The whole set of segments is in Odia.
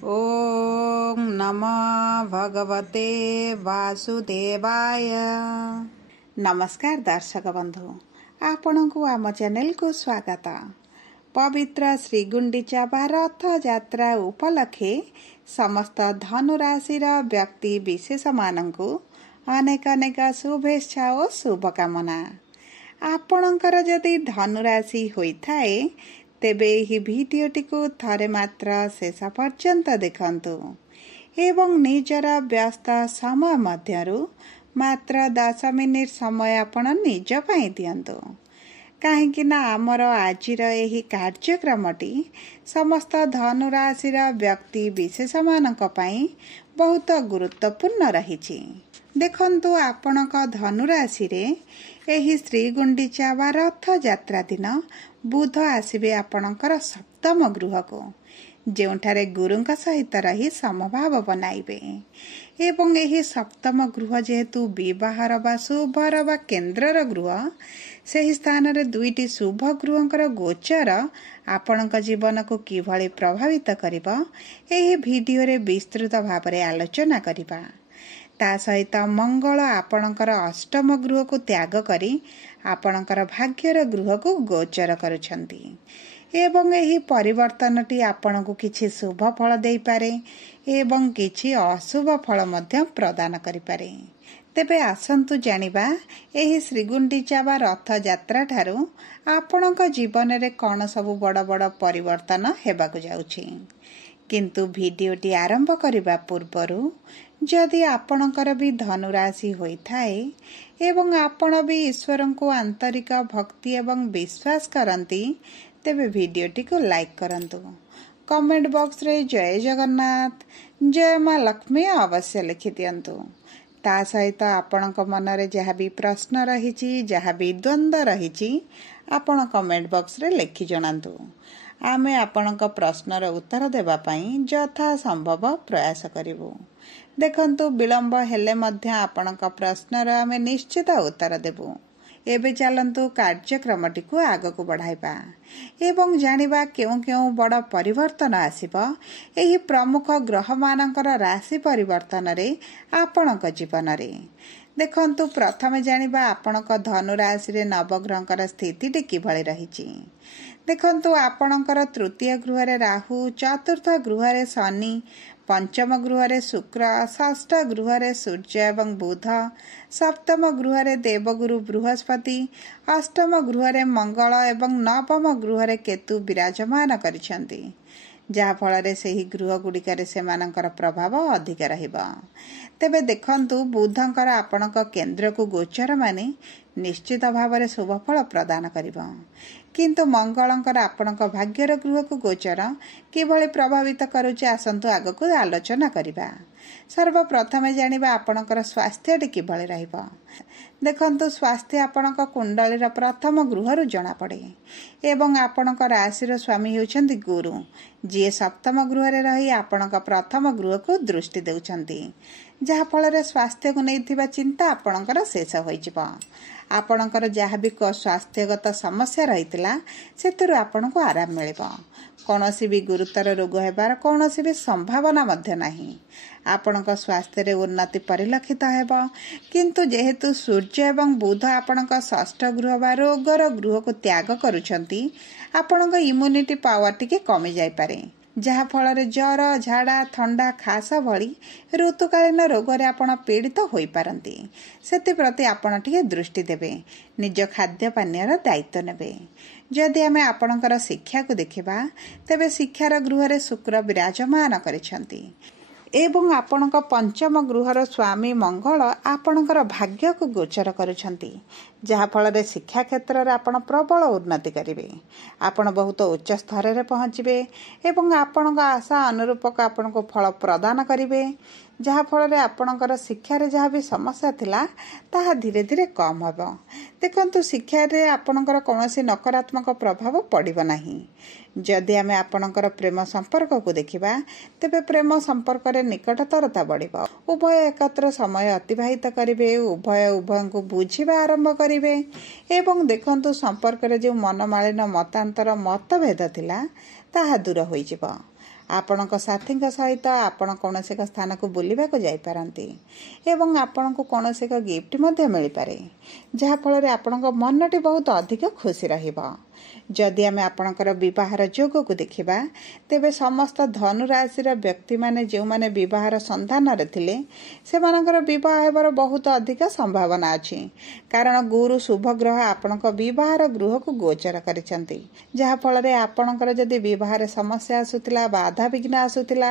ओम नमः भगवते वासुदेवाय। नमस्कार दर्शक बंधु, आपणको आम चैनल को स्वागत। पवित्र श्रीगुंडीचा रथ यात्रा उपलक्षे समस्त धनुराशि व्यक्ति विशेष मानकु अनेक अनेक शुभेच्छा और शुभकामना। आपणकर जदि धनुराशि होइथाए तेबे ही भिडियोटी को थरे मात्र शेष पर्यंत देखंतु एवं निजर व्यस्त समय मध्यरु मात्र 10 मिनिट समय आपण निज पई दियंतु, काहेकि ना आमर आजिर एही कार्यक्रमटी समस्त धनुराशि व्यक्ति विशेष मानक पई बहुत गुरुत्वपूर्ण रहिछि। देखंतु आपणक धनुराशि रे एही श्रीगुंडीचा रथ यात्रा दिन बुध आसिबे आपणकर सप्तम गृह को, जेउठारे गुरुंक सहित रही समभाव बनाइबे एवं एही सप्तम गृह जेहेतु विवाहर बा शुभर बा केन्द्रर गृह, सेही स्थान रे दुईटी शुभ गृहंकर गोचर आपणक जीवन को किभଳି प्रभावित करिबो एही भिडियो रे विस्तृत भाव रे आलोचना करिबा। ता सहित मंगल आपणकर अष्टम गृह को त्याग करी आपणकर भाग्यर गृह को गोचर करुछंती एवं एही परिवर्तनटी आपणको किछि शुभ फल देई पारे एवं किछि अशुभ फल मध्य प्रदान करि पारे। तेबे आसंतु जानिबा एही श्रीगुंडीचा रथ यात्रा ठारू आपणक जीवन रे कोन सब बड़ बड़ परिवर्तन हेबाकु जाउछि। किंतु भिडियोटी आरंभ करिबा पूर्वरु जदि आपणकर भी धनुराशि होइथाए एवं आपण भी ईश्वर को आंतरिक भक्ति एवं विश्वास करंती तेबे भिडियोटी को लाइक करंतु। कमेंट बॉक्स रे जय जगन्नाथ जय मां लक्ष्मी अवश्य लिखि दियंतु। ता सहित आपणक मन रे जहा भी प्रश्न रहिछि, जहा भी द्वंद्व रहिछि, आपण कमेंट बॉक्स रे लिखि जणांतु। आमे आपणक प्रश्नर उत्तर देबा पई यथा संभव प्रयास करिवु। देखंतु विलंब हेले मध्य आपणक प्रश्नर आमे निश्चित उत्तर देबु। एबे चलंतु कार्यक्रमटी को आग को बढ़ाइबा एवं जानिबा केउ केउ बड़ परिवर्तन आसिबो एही प्रमुख ग्रह मानकर राशि परिवर्तन रे आपणक जीवन रे। देखंतु प्रथमे जानिबा आपणक धनु राशि रे नवग्रहंकर स्थिति किभଳି रहिछि। देखंतु आपणकर तृतीय गृह रे राहु, चतुर्थ गृह रे शनि, पंचम गृह रे शुक्र, षष्ठ गृह रे सूर्य एवं बुध, सप्तम गृह रे देवगुरु बृहस्पति, अष्टम गृह रे मंगल एवं नवम गृह रे केतु विराजमान करिसेंती, जहा फल रे सेही गृह गुड़िकर सेमानकर प्रभाव अधिक रहिबा। तेबे देखंतु बुधंकर आपणक केंद्र को गोचर माने निश्चित भाव रे शुभ फल प्रदान करिबा, किंतु मंगलंकर आपणक भाग्यर गृह को गोचर किभଳି प्रभावित करूचे आसंतु आगो को आलोचना करिबा। सर्वप्रथमे जानिबा आपणकर स्वास्थ्य किभଳି रहिबा। देखंतु स्वास्थ्य आपणक कुंडलीर प्रथम गृहरु जणा पड़े एवं आपणक राशिर स्वामी होउछंती गुरु, जे सप्तम गृह रे रही आपणक प्रथम गृह को दृष्टि देउछंती, जहा फल रे स्वास्थ्य को नैथिबा चिंता आपणकर शेष होइजिबा। आपणकर जहा भी स्वास्थ्यगत समस्या रहितला सेतुरु आपणको आराम मिलिबा। कोनोसी भी गुरुतर रोग हेबार कोनोसी भी संभावना मध्य नाही। आपणक स्वास्थ्य रे उन्नति परिलक्षित हेबा, किंतु जेहेतु सूर्य एवं बुध आपणक षष्ठ गृह बा रोगर गृह को त्याग करूछंती, आपणक इम्यूनिटी पावर टिके कमी जाय पारे, जहा फल रे ज्वर, झाड़ा, थंडा, खास भली ऋतुकालीन रोग रे आपण पीड़ित होई पारंती। सेति प्रति आपण टिके दृष्टि देबे, निज खाद्य पानीयर दायित्व नेबे। जदि आमे आपणकर शिक्षा को देखिबा तेबे शिक्षार गृह रे शुक्र विराजमान करिसेंती एवं आपणक पंचम गृहर स्वामी मंगल आपणकर भाग्य को गोचर करुछंती, जहा फल रे शिक्षा क्षेत्र रे आपण प्रबल उन्नति करिवे। आपण बहुत उच्च स्तर रे पहुंचीबे एवं आपणक आशा अनुरूपक आपणको फल प्रदान करिवे, जहा फल रे आपणकर शिक्षा रे जहा भी समस्या थिला ताहा धीरे धीरे कम होबो। देखंतु शिक्षा रे आपणकर कोनोसी नकारात्मक प्रभाव पड़िबो नाही। जदि आमे आपणकर प्रेम संपर्क को देखिबा तेबे प्रेम संपर्क रे निकटतरता बढ़िबो। उभय एकत्र समय अतिबाहित करिवे, उभय को बुझिबा आरंभ करिवे एवं देखंतु संपर्क रे जो मनमालिन मतांतर मतभेद थिला ताहा दूर होइजिबो। ଆପଣଙ୍କ ସାଥୀଙ୍କ ସହିତ ଆପଣ କୌଣସି ଏକ ସ୍ଥାନକୁ ବୁଲିବାକୁ ଯାଇପାରନ୍ତି ଏବଂ ଆପଣଙ୍କୁ କୌଣସି ଏକ ଗିଫ୍ଟ ମଧ୍ୟ ମିଳିପାରେ, ଯାହାଫଳରେ ଆପଣଙ୍କ ମନଟି ବହୁତ ଅଧିକ ଖୁସି ରହିବ। ଯଦି ଆମେ ଆପଣଙ୍କର ବିବାହର ଯୋଗକୁ ଦେଖିବା, ତେବେ ସମସ୍ତ ଧନୁରାଶିର ବ୍ୟକ୍ତିମାନେ ଯେଉଁମାନେ ବିବାହର ସନ୍ଧାନରେ ଥିଲେ ସେମାନଙ୍କର ବିବାହ ହେବାର ବହୁତ ଅଧିକ ସମ୍ଭାବନା ଅଛି, କାରଣ ଗୁରୁ ଶୁଭ ଗ୍ରହ ଆପଣଙ୍କ ବିବାହର ଗୃହକୁ ଗୋଚର କରିଛନ୍ତି। ଯାହାଫଳରେ ଆପଣଙ୍କର ଯଦି ବିବାହରେ ସମସ୍ୟା ଆସୁଥିଲା, ବାଧାବିଘ୍ନ ଆସୁଥିଲା,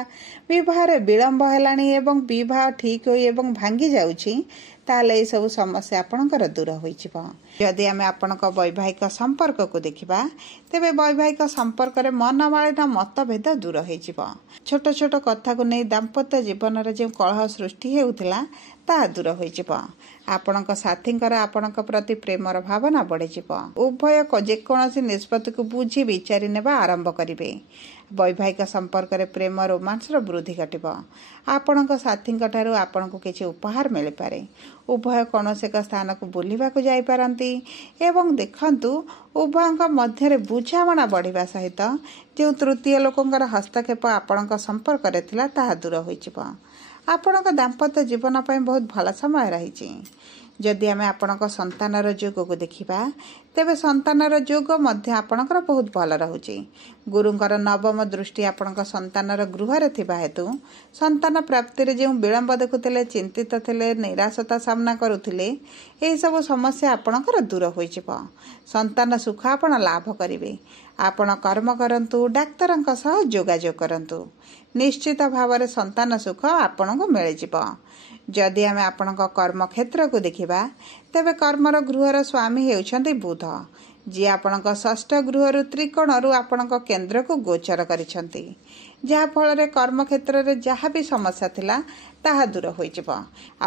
ବିବାହରେ ବିଳମ୍ବ ହେଲାଣି ଏବଂ ବିବାହ ଠିକ୍ ହୋଇ ଏବଂ ଭାଙ୍ଗି ଯାଉଛି, ତାହେଲେ ଏସବୁ ସମସ୍ୟା ଆପଣଙ୍କର ଦୂର ହୋଇଯିବ। ଯଦି ଆମେ ଆପଣଙ୍କ ବୈବାହିକ ସମ୍ପର୍କକୁ ଦେଖିବା, ତେବେ ବୈବାହିକ ସମ୍ପର୍କରେ ମନମାଳିନ୍ୟ ମତଭେଦ ଦୂର ହୋଇଯିବ। ଛୋଟ ଛୋଟ କଥାକୁ ନେଇ ଦାମ୍ପତ୍ୟ ଜୀବନରେ ଯେଉଁ କଳହ ସୃଷ୍ଟି ହେଉଥିଲା ତାହା ଦୂର ହୋଇଯିବ। ଆପଣଙ୍କ ସାଥୀଙ୍କର ଆପଣଙ୍କ ପ୍ରତି ପ୍ରେମର ଭାବନା ବଢ଼ିଯିବ। ଉଭୟ ଯେକୌଣସି ନିଷ୍ପତ୍ତିକୁ ବୁଝି ବିଚାରି ନେବା ଆରମ୍ଭ କରିବେ। ବୈବାହିକ ସମ୍ପର୍କରେ ପ୍ରେମ ରୋମାନ୍ସର ବୃଦ୍ଧି ଘଟିବ। ଆପଣଙ୍କ ସାଥୀଙ୍କ ଠାରୁ ଆପଣଙ୍କୁ କିଛି ଉପହାର ମିଳିପାରେ। ଉଭୟ କୌଣସି ଏକ ସ୍ଥାନକୁ ବୁଲିବାକୁ ଯାଇପାରନ୍ତି ଏବଂ ଦେଖନ୍ତୁ ଉଭୟଙ୍କ ମଧ୍ୟରେ ବୁଝାମଣା ବଢ଼ିବା ସହିତ ଯେଉଁ ତୃତୀୟ ଲୋକଙ୍କର ହସ୍ତକ୍ଷେପ ଆପଣଙ୍କ ସମ୍ପର୍କରେ ଥିଲା ତାହା ଦୂର ହୋଇଯିବ। ଆପଣଙ୍କ ଦାମ୍ପତ୍ୟ ଜୀବନ ପାଇଁ ବହୁତ ଭଲ ସମୟ ରହିଛି। ଯଦି ଆମେ ଆପଣଙ୍କ ସନ୍ତାନର ଯୋଗକୁ ଦେଖିବା, ତେବେ ସନ୍ତାନର ଯୋଗ ମଧ୍ୟ ଆପଣଙ୍କର ବହୁତ ଭଲ ରହୁଛି। ଗୁରୁଙ୍କର ନବମ ଦୃଷ୍ଟି ଆପଣଙ୍କ ସନ୍ତାନର ଗୃହରେ ଥିବା ହେତୁ ସନ୍ତାନ ପ୍ରାପ୍ତିରେ ଯେଉଁ ବିଳମ୍ବ ଦେଖୁଥିଲେ, ଚିନ୍ତିତ ଥିଲେ, ନିରାଶତା ସାମ୍ନା କରୁଥିଲେ, ଏହିସବୁ ସମସ୍ୟା ଆପଣଙ୍କର ଦୂର ହୋଇଯିବ। ସନ୍ତାନ ସୁଖ ଆପଣ ଲାଭ କରିବେ। ଆପଣ କର୍ମ କରନ୍ତୁ, ଡାକ୍ତରଙ୍କ ସହ ଯୋଗାଯୋଗ କରନ୍ତୁ। ନିଶ୍ଚିତ ଭାବରେ ସନ୍ତାନ ସୁଖ ଆପଣଙ୍କୁ ମିଳିଯିବ। ଯଦି ଆମେ ଆପଣଙ୍କ କର୍ମକ୍ଷେତ୍ରକୁ ଦେଖିବା, ତେବେ କର୍ମର ଗୃହର ସ୍ୱାମୀ ହେଉଛନ୍ତି ବୁଧ, ଯିଏ ଆପଣଙ୍କ ଷଷ୍ଠ ଗୃହରୁ ତ୍ରିକୋଣରୁ ଆପଣଙ୍କ କେନ୍ଦ୍ରକୁ ଗୋଚର କରିଛନ୍ତି। ଯାହାଫଳରେ କର୍ମକ୍ଷେତ୍ରରେ ଯାହା ବି ସମସ୍ୟା ଥିଲା ତାହା ଦୂର ହୋଇଯିବ।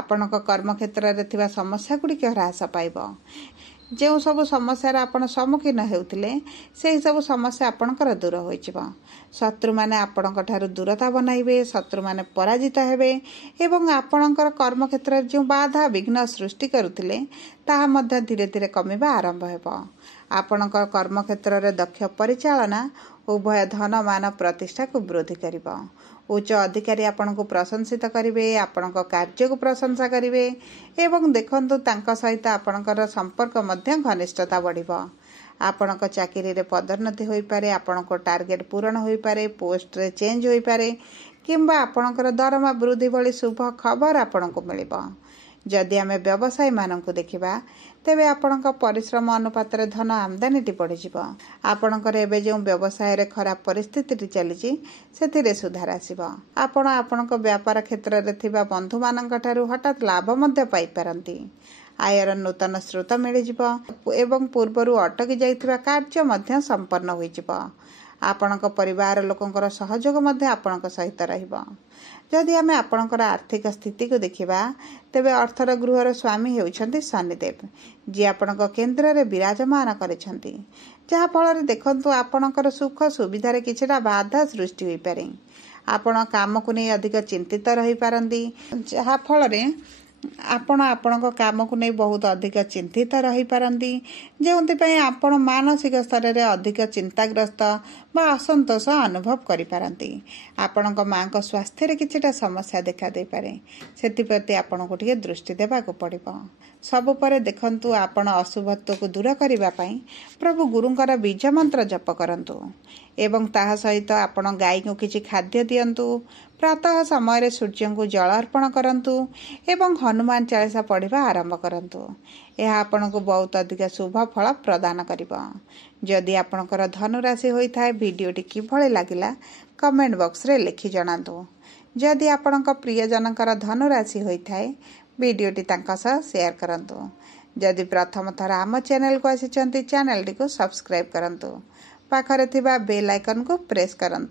ଆପଣଙ୍କ କର୍ମକ୍ଷେତ୍ରରେ ଥିବା ସମସ୍ୟାଗୁଡ଼ିକ ହ୍ରାସ ପାଇବ। ଯେଉଁ ସବୁ ସମସ୍ୟାର ଆପଣ ସମ୍ମୁଖୀନ ହେଉଥିଲେ, ସେହି ସବୁ ସମସ୍ୟା ଆପଣଙ୍କର ଦୂର ହୋଇଯିବ। ଶତ୍ରୁମାନେ ଆପଣଙ୍କ ଠାରୁ ଦୂରତା ବନାଇବେ, ଶତ୍ରୁମାନେ ପରାଜିତ ହେବେ ଏବଂ ଆପଣଙ୍କର କର୍ମକ୍ଷେତ୍ରରେ ଯେଉଁ ବାଧା ବିଘ୍ନ ସୃଷ୍ଟି କରୁଥିଲେ ତାହା ମଧ୍ୟ ଧୀରେ ଧୀରେ କମିବା ଆରମ୍ଭ ହେବ। ଆପଣଙ୍କ କର୍ମକ୍ଷେତ୍ରରେ ଦକ୍ଷ ପରିଚାଳନା ଉଭୟ ଧନ ମାନ ପ୍ରତିଷ୍ଠାକୁ ବୃଦ୍ଧି କରିବ। ଉଚ୍ଚ ଅଧିକାରୀ ଆପଣଙ୍କୁ ପ୍ରଶଂସିତ କରିବେ, ଆପଣଙ୍କ କାର୍ଯ୍ୟକୁ ପ୍ରଶଂସା କରିବେ ଏବଂ ଦେଖନ୍ତୁ ତାଙ୍କ ସହିତ ଆପଣଙ୍କର ସମ୍ପର୍କ ମଧ୍ୟ ଘନିଷ୍ଠତା ବଢ଼ିବ। ଆପଣଙ୍କ ଚାକିରିରେ ପଦୋନ୍ନତି ହୋଇପାରେ, ଆପଣଙ୍କ ଟାର୍ଗେଟ୍ ପୂରଣ ହୋଇପାରେ, ପୋଷ୍ଟରେ ଚେଞ୍ଜ ହୋଇପାରେ କିମ୍ବା ଆପଣଙ୍କର ଦରମା ବୃଦ୍ଧି ଭଳି ଶୁଭ ଖବର ଆପଣଙ୍କୁ ମିଳିବ। ଯଦି ଆମେ ବ୍ୟବସାୟୀମାନଙ୍କୁ ଦେଖିବା, ତେବେ ଆପଣଙ୍କ ପରିଶ୍ରମ ଅନୁପାତରେ ଧନ ଆମଦାନୀଟି ବଢ଼ିଯିବ। ଆପଣଙ୍କର ଏବେ ଯେଉଁ ବ୍ୟବସାୟରେ ଖରାପ ପରିସ୍ଥିତିଟି ଚାଲିଛି ସେଥିରେ ସୁଧାର ଆସିବ। ଆପଣ ଆପଣଙ୍କ ବ୍ୟାପାର କ୍ଷେତ୍ରରେ ଥିବା ବନ୍ଧୁମାନଙ୍କ ଠାରୁ ହଠାତ୍ ଲାଭ ମଧ୍ୟ ପାଇପାରନ୍ତି। ଆୟର ନୂତନ ସ୍ରୋତ ମିଳିଯିବ ଏବଂ ପୂର୍ବରୁ ଅଟକି ଯାଇଥିବା କାର୍ଯ୍ୟ ମଧ୍ୟ ସମ୍ପନ୍ନ ହୋଇଯିବ। ଆପଣଙ୍କ ପରିବାର ଲୋକଙ୍କର ସହଯୋଗ ମଧ୍ୟ ଆପଣଙ୍କ ସହିତ ରହିବ। ଯଦି ଆମେ ଆପଣଙ୍କର ଆର୍ଥିକ ସ୍ଥିତିକୁ ଦେଖିବା, ତେବେ ଅର୍ଥର ଗୃହର ସ୍ୱାମୀ ହେଉଛନ୍ତି ଶନିଦେବ, ଯିଏ ଆପଣଙ୍କ କେନ୍ଦ୍ରରେ ବିରାଜମାନ କରିଛନ୍ତି। ଯାହାଫଳରେ ଦେଖନ୍ତୁ ଆପଣଙ୍କର ସୁଖ ସୁବିଧାରେ କିଛିଟା ବାଧା ସୃଷ୍ଟି ହୋଇପାରେ। ଆପଣ କାମକୁ ନେଇ ଅଧିକ ଚିନ୍ତିତ ରହିପାରନ୍ତି, ଯାହାଫଳରେ ଆପଣ ଆପଣଙ୍କ କାମକୁ ନେଇ ବହୁତ ଅଧିକ ଚିନ୍ତିତ ରହିପାରନ୍ତି, ଯେଉଁଥିପାଇଁ ଆପଣ ମାନସିକ ସ୍ତରରେ ଅଧିକ ଚିନ୍ତାଗ୍ରସ୍ତ ବା ଅସନ୍ତୋଷ ଅନୁଭବ କରିପାରନ୍ତି। ଆପଣଙ୍କ ମାଙ୍କ ସ୍ୱାସ୍ଥ୍ୟରେ କିଛିଟା ସମସ୍ୟା ଦେଖାଦେଇପାରେ, ସେଥିପ୍ରତି ଆପଣଙ୍କୁ ଟିକେ ଦୃଷ୍ଟି ଦେବାକୁ ପଡ଼ିବ। ସବୁ ପରେ ଦେଖନ୍ତୁ ଆପଣ ଅଶୁଭତ୍ୱକୁ ଦୂର କରିବା ପାଇଁ ପ୍ରଭୁ ଗୁରୁଙ୍କର ବୀଜ ମନ୍ତ୍ର ଜପ କରନ୍ତୁ ଏବଂ ତାହା ସହିତ ଆପଣ ଗାଈଙ୍କୁ କିଛି ଖାଦ୍ୟ ଦିଅନ୍ତୁ। ପ୍ରାତଃ ସମୟରେ ସୂର୍ଯ୍ୟଙ୍କୁ ଜଳ ଅର୍ପଣ କରନ୍ତୁ ଏବଂ ହନୁମାନ ଚାଳିଶା ପଢ଼ିବା ଆରମ୍ଭ କରନ୍ତୁ। ଏହା ଆପଣଙ୍କୁ ବହୁତ ଅଧିକ ଶୁଭ ଫଳ ପ୍ରଦାନ କରିବ। ଯଦି ଆପଣଙ୍କର ଧନୁରାଶି ହୋଇଥାଏ, ଭିଡ଼ିଓଟି କିଭଳି ଲାଗିଲା କମେଣ୍ଟ ବକ୍ସରେ ଲେଖି ଜଣାନ୍ତୁ। ଯଦି ଆପଣଙ୍କ ପ୍ରିୟଜନଙ୍କର ଧନୁରାଶି ହୋଇଥାଏ, ଭିଡ଼ିଓଟି ତାଙ୍କ ସହ ସେୟାର କରନ୍ତୁ। ଯଦି ପ୍ରଥମ ଥର ଆମ ଚ୍ୟାନେଲକୁ ଆସିଛନ୍ତି, ଚ୍ୟାନେଲଟିକୁ ସବସ୍କ୍ରାଇବ୍ କରନ୍ତୁ। ପାଖରେ ଥିବା ବେଲ୍ ଆଇକନକୁ ପ୍ରେସ୍ କରନ୍ତୁ।